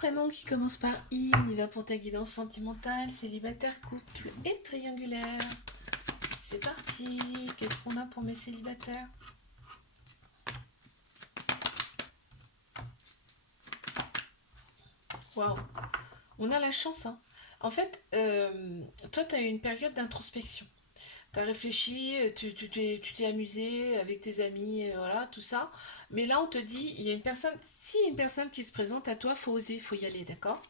prénom qui commence par I, on y va pour ta guidance sentimentale, célibataire, couple et triangulaire. C'est parti. Qu'est-ce qu'on a pour mes célibataires? Waouh, on a la chance, hein. En fait, toi, tu as eu une période d'introspection. Tu as réfléchi, tu t'es amusé avec tes amis, voilà, tout ça. Mais là, on te dit, il y a une personne, s'il y a une personne qui se présente à toi, faut oser, faut y aller, d'accord?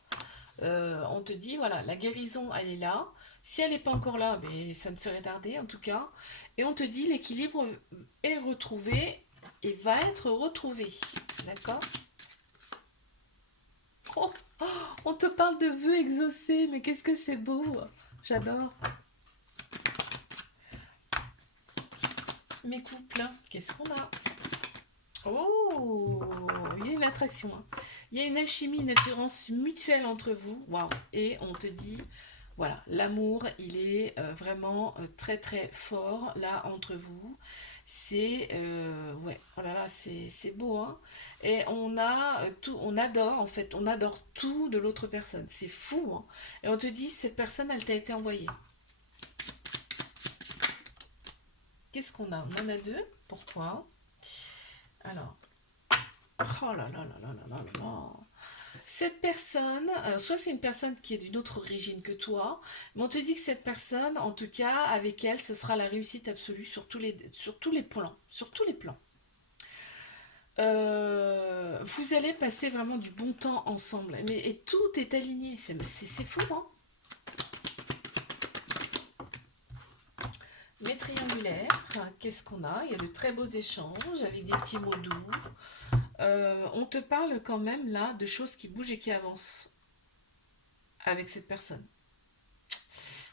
On te dit, voilà, la guérison, elle est là. Si elle n'est pas encore là, mais ça ne serait tardé en tout cas. Et on te dit, l'équilibre est retrouvé et va être retrouvé. D'accord? Oh, oh, on te parle de vœux exaucés, mais qu'est-ce que c'est beau! J'adore. Mes couples, qu'est-ce qu'on a? Oh, il y a une attraction, hein. Il y a une alchimie, une attirance mutuelle entre vous. Waouh! Et on te dit, voilà, l'amour, il est vraiment très très fort là entre vous. C'est ouais, oh là là, c'est beau, hein. Et on a tout, on adore en fait, on adore tout de l'autre personne. C'est fou, hein. Et on te dit, cette personne, elle t'a été envoyée. Qu'est-ce qu'on a? On en a deux pour toi. Alors, oh là là là là là là là là. Cette personne, soit c'est une personne qui est d'une autre origine que toi, mais on te dit que cette personne, en tout cas, avec elle, ce sera la réussite absolue sur tous les plans. Sur tous les plans. Vous allez passer vraiment du bon temps ensemble. Mais, et tout est aligné. C'est fou, hein? Les triangulaires, qu'est-ce qu'on a? Il y a de très beaux échanges avec des petits mots doux. On te parle quand même là de choses qui bougent et qui avancent avec cette personne.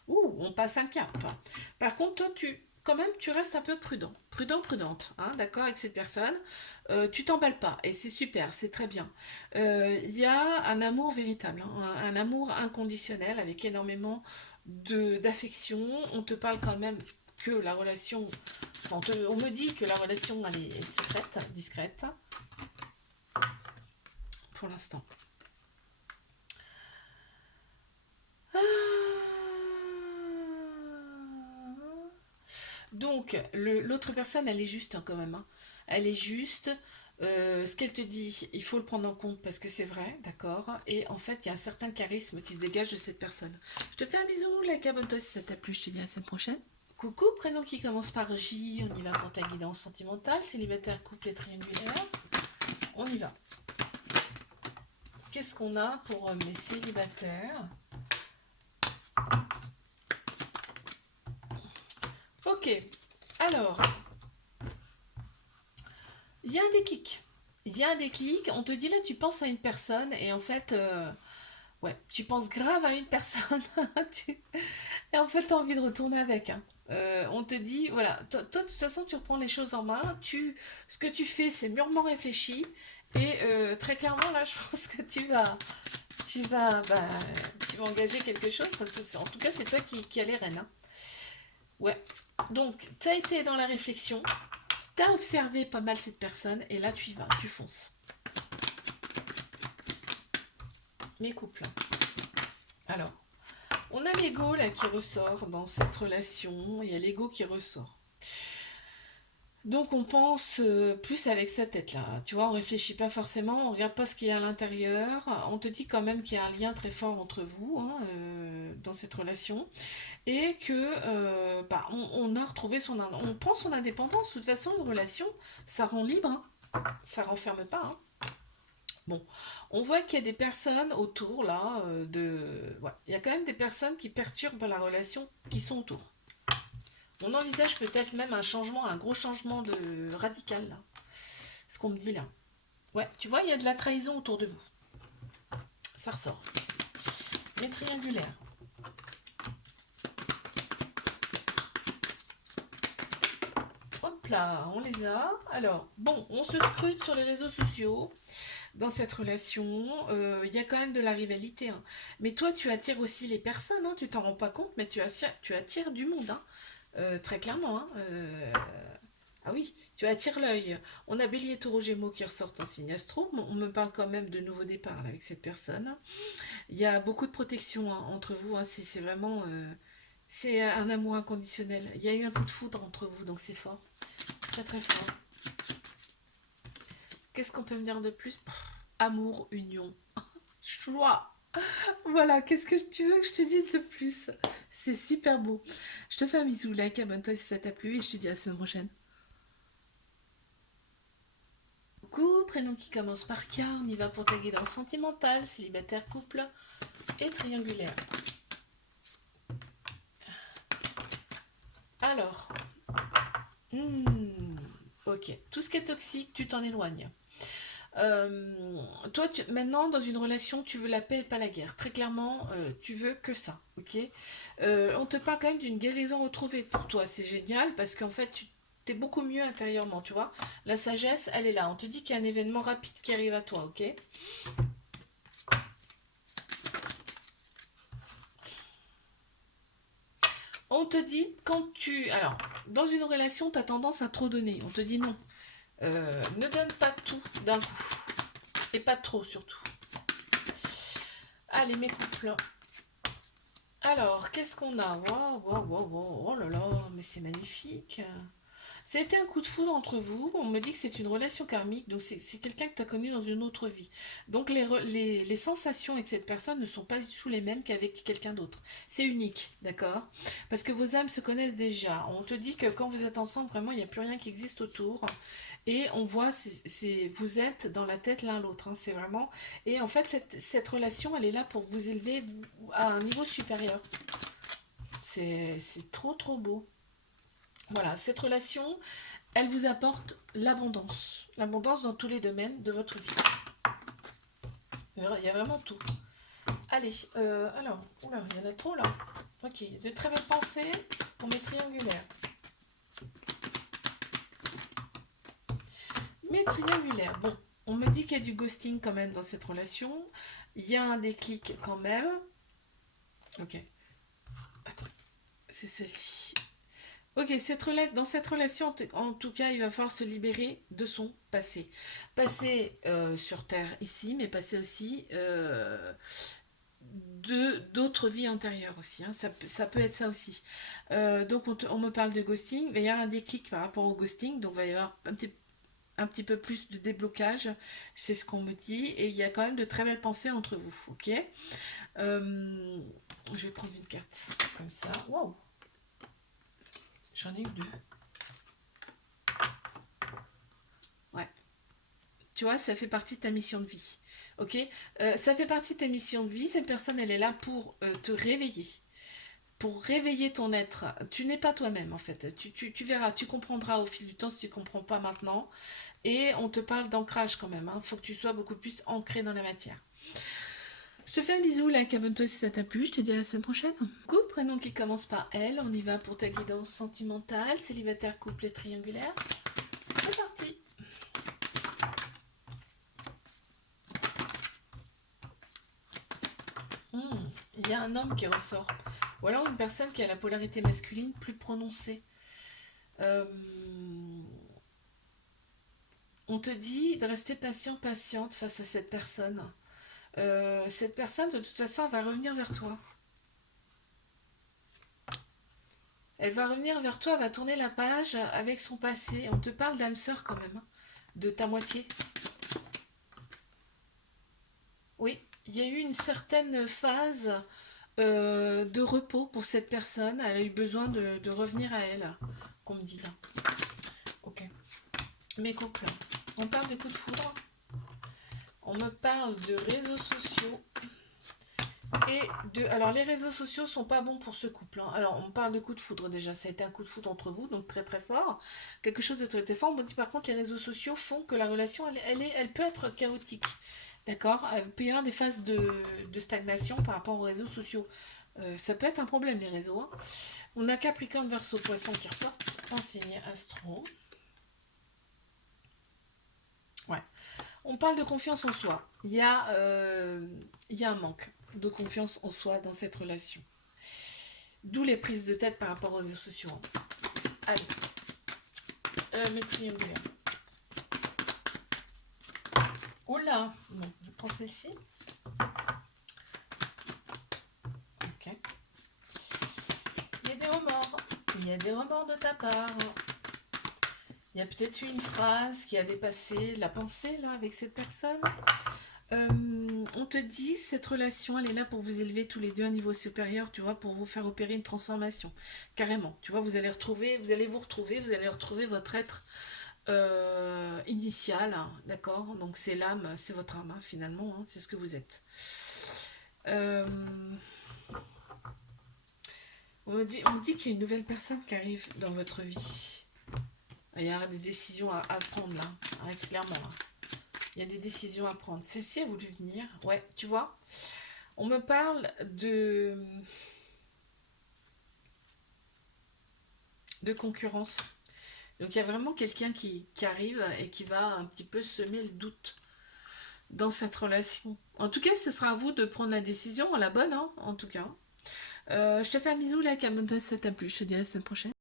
Ouh, on passe un cap. Par contre, toi, quand même, tu restes un peu prudent. Prudent, prudente, hein, d'accord, avec cette personne. Tu t'emballes pas, et c'est super, c'est très bien. Il y a un amour véritable, hein, un amour inconditionnel avec énormément d'affection. On te parle quand même que la relation... Enfin, on me dit que la relation, elle est secrète, discrète, pour l'instant. Donc, l'autre personne, elle est juste, hein, quand même, hein. Elle est juste. Ce qu'elle te dit, il faut le prendre en compte parce que c'est vrai, d'accord? Et en fait, il y a un certain charisme qui se dégage de cette personne. Je te fais un bisou, like, abonne-toi si ça t'a plu, je te dis à la semaine prochaine. Coucou, prénom qui commence par J, on y va pour ta guidance sentimentale, célibataire, couple et triangulaire. On y va. Qu'est-ce qu'on a pour mes célibataires? Ok, alors, il y a un déclic. Il y a un déclic, on te dit là, tu penses à une personne et en fait, ouais, tu penses grave à une personne tu- et en fait, tu as envie de retourner avec, hein. On te dit, voilà, toi, de toute façon, tu reprends les choses en main, ce que tu fais, c'est mûrement réfléchi et très clairement, là, je pense que bah, tu vas engager quelque chose. En tout cas, c'est toi qui as les rênes, hein. Ouais. Donc, tu as été dans la réflexion, tu as observé pas mal cette personne et là, tu y vas, tu fonces. Mes couples. Alors, on a l'ego là qui ressort dans cette relation, il y a l'ego qui ressort. Donc on pense plus avec sa tête là, tu vois, on réfléchit pas forcément, on regarde pas ce qu'il y a à l'intérieur, on te dit quand même qu'il y a un lien très fort entre vous, hein, dans cette relation et que bah, on a retrouvé on prend son indépendance. De toute façon, une relation, ça rend libre, hein, ça renferme pas, hein. Bon, on voit qu'il y a des personnes autour là, ouais, il y a quand même des personnes qui perturbent la relation qui sont autour. On envisage peut-être même un changement, un gros changement de radical là. Ce qu'on me dit là. Ouais, tu vois, il y a de la trahison autour de vous. Ça ressort. Mais triangulaire. Hop là, on les a. Alors, bon, on se scrute sur les réseaux sociaux. Dans cette relation, il y a quand même de la rivalité, hein. Mais toi, tu attires aussi les personnes, hein, tu t'en rends pas compte, mais tu attires du monde, hein. Très clairement, hein. Ah oui, tu attires l'œil. On a Bélier, Taureau, Gémeaux qui ressortent en signe astro. On me parle quand même de nouveau départ là, avec cette personne. Il y a beaucoup de protection hein, entre vous. Hein. C'est vraiment... c'est un amour inconditionnel. Il y a eu un coup de foudre entre vous, donc c'est fort. Très très fort. Qu'est-ce qu'on peut me dire de plus? Amour, union, joie. Voilà, qu'est-ce que tu veux que je te dise de plus? C'est super beau. Je te fais un bisou, like, abonne-toi si ça t'a plu et je te dis à la semaine prochaine. Coucou, prénom qui commence par K, on y va pour ta guidance sentimentale, célibataire, couple et triangulaire. Alors, ok, tout ce qui est toxique, tu t'en éloignes. Toi, maintenant, dans une relation, tu veux la paix et pas la guerre. Très clairement, tu veux que ça, ok. On te parle quand même d'une guérison retrouvée pour toi. C'est génial parce qu'en fait, tu es beaucoup mieux intérieurement, tu vois. La sagesse, elle est là. On te dit qu'il y a un événement rapide qui arrive à toi, ok. On te dit, quand tu... Alors, dans une relation, tu as tendance à trop donner. On te dit non. Ne donne pas tout d'un coup. Et pas trop, surtout. Allez, mes couples. Alors, qu'est-ce qu'on a? Waouh, waouh, waouh, waouh, oh là là, mais c'est magnifique. C'était un coup de foudre entre vous. On me dit que c'est une relation karmique, donc c'est quelqu'un que tu as connu dans une autre vie. Donc les sensations avec cette personne ne sont pas du tout les mêmes qu'avec quelqu'un d'autre. C'est unique, d'accord? Parce que vos âmes se connaissent déjà. On te dit que quand vous êtes ensemble, vraiment, il n'y a plus rien qui existe autour. Et on voit, vous êtes dans la tête l'un l'autre. Hein, c'est vraiment... Et en fait, cette relation, elle est là pour vous élever à un niveau supérieur. C'est trop, trop beau. Voilà, cette relation, elle vous apporte l'abondance. L'abondance dans tous les domaines de votre vie. Il y a vraiment tout. Allez, alors, oula, il y en a trop là. Ok, de très belles pensées pour mes triangulaires. Mes triangulaires, bon, on me dit qu'il y a du ghosting quand même dans cette relation. Il y a un déclic quand même. Ok, attends, c'est celle-ci. Ok, dans cette relation, en tout cas, il va falloir se libérer de son passé. Passé sur Terre ici, mais passé aussi d'autres vies antérieures aussi. Hein. Ça peut être ça aussi. Donc on me parle de ghosting. Il va y avoir un déclic par rapport au ghosting. Donc il va y avoir un petit peu plus de déblocage. C'est ce qu'on me dit. Et il y a quand même de très belles pensées entre vous. Ok. Je vais prendre une carte comme ça. Waouh. J'en ai eu deux. Ouais. Tu vois, ça fait partie de ta mission de vie. Ok. Ça fait partie de ta mission de vie. Cette personne, elle est là pour te réveiller. Pour réveiller ton être. Tu n'es pas toi-même, en fait. Tu verras, tu comprendras au fil du temps si tu ne comprends pas maintenant. Et on te parle d'ancrage quand même. Il faut que tu sois beaucoup plus ancré dans la matière. Je te fais un bisou, like, abonne-toi si ça t'a plu. Je te dis à la semaine prochaine. Couple, prénom qui commence par L. On y va pour ta guidance sentimentale, célibataire, couple et triangulaire. C'est parti. Il y a un homme qui ressort. Ou alors une personne qui a la polarité masculine plus prononcée. On te dit de rester patient, patiente face à cette personne. Cette personne, de toute façon, elle va revenir vers toi. Elle va revenir vers toi, elle va tourner la page avec son passé. On te parle d'âme sœur quand même, hein, de ta moitié. Oui, il y a eu une certaine phase de repos pour cette personne. Elle a eu besoin de revenir à elle, qu'on me dit là. Ok. Mes couples, on parle de coups de foudre. On me parle de réseaux sociaux. Alors les réseaux sociaux sont pas bons pour ce couple. Hein. Alors on parle de coup de foudre déjà, ça a été un coup de foudre entre vous, donc très très fort. Quelque chose de très très fort. On me dit par contre les réseaux sociaux font que la relation elle peut être chaotique. D'accord. Il peut y avoir des phases de stagnation par rapport aux réseaux sociaux. Ça peut être un problème les réseaux. Hein. On a Capricorne, Verseau, Poisson qui ressortent en signe astro. Ouais. On parle de confiance en soi. Il y a un manque de confiance en soi dans cette relation. D'où les prises de tête par rapport aux réseaux sociaux. Allez. Mais triangulaire. Oh là, bon, je prends celle-ci. Ok. Il y a des remords. Il y a des remords de ta part. Il y a peut-être eu une phrase qui a dépassé la pensée là avec cette personne. On te dit, cette relation, elle est là pour vous élever tous les deux à un niveau supérieur, tu vois, pour vous faire opérer une transformation. Carrément. Tu vois, vous allez retrouver votre être initial, hein, d'accord? Donc c'est l'âme, c'est votre âme, hein, finalement, hein, c'est ce que vous êtes. Euh, on dit qu'il y a une nouvelle personne qui arrive dans votre vie. Il y a des décisions à prendre là, hein, clairement. Là. Il y a des décisions à prendre. Celle-ci a voulu venir. Ouais, tu vois. On me parle de concurrence. Donc il y a vraiment quelqu'un qui arrive et qui va un petit peu semer le doute dans cette relation. En tout cas, ce sera à vous de prendre la décision, la bonne, hein, en tout cas. Je te fais un bisou, là, Camotes, ça t'a plu. Je te dis à la semaine prochaine.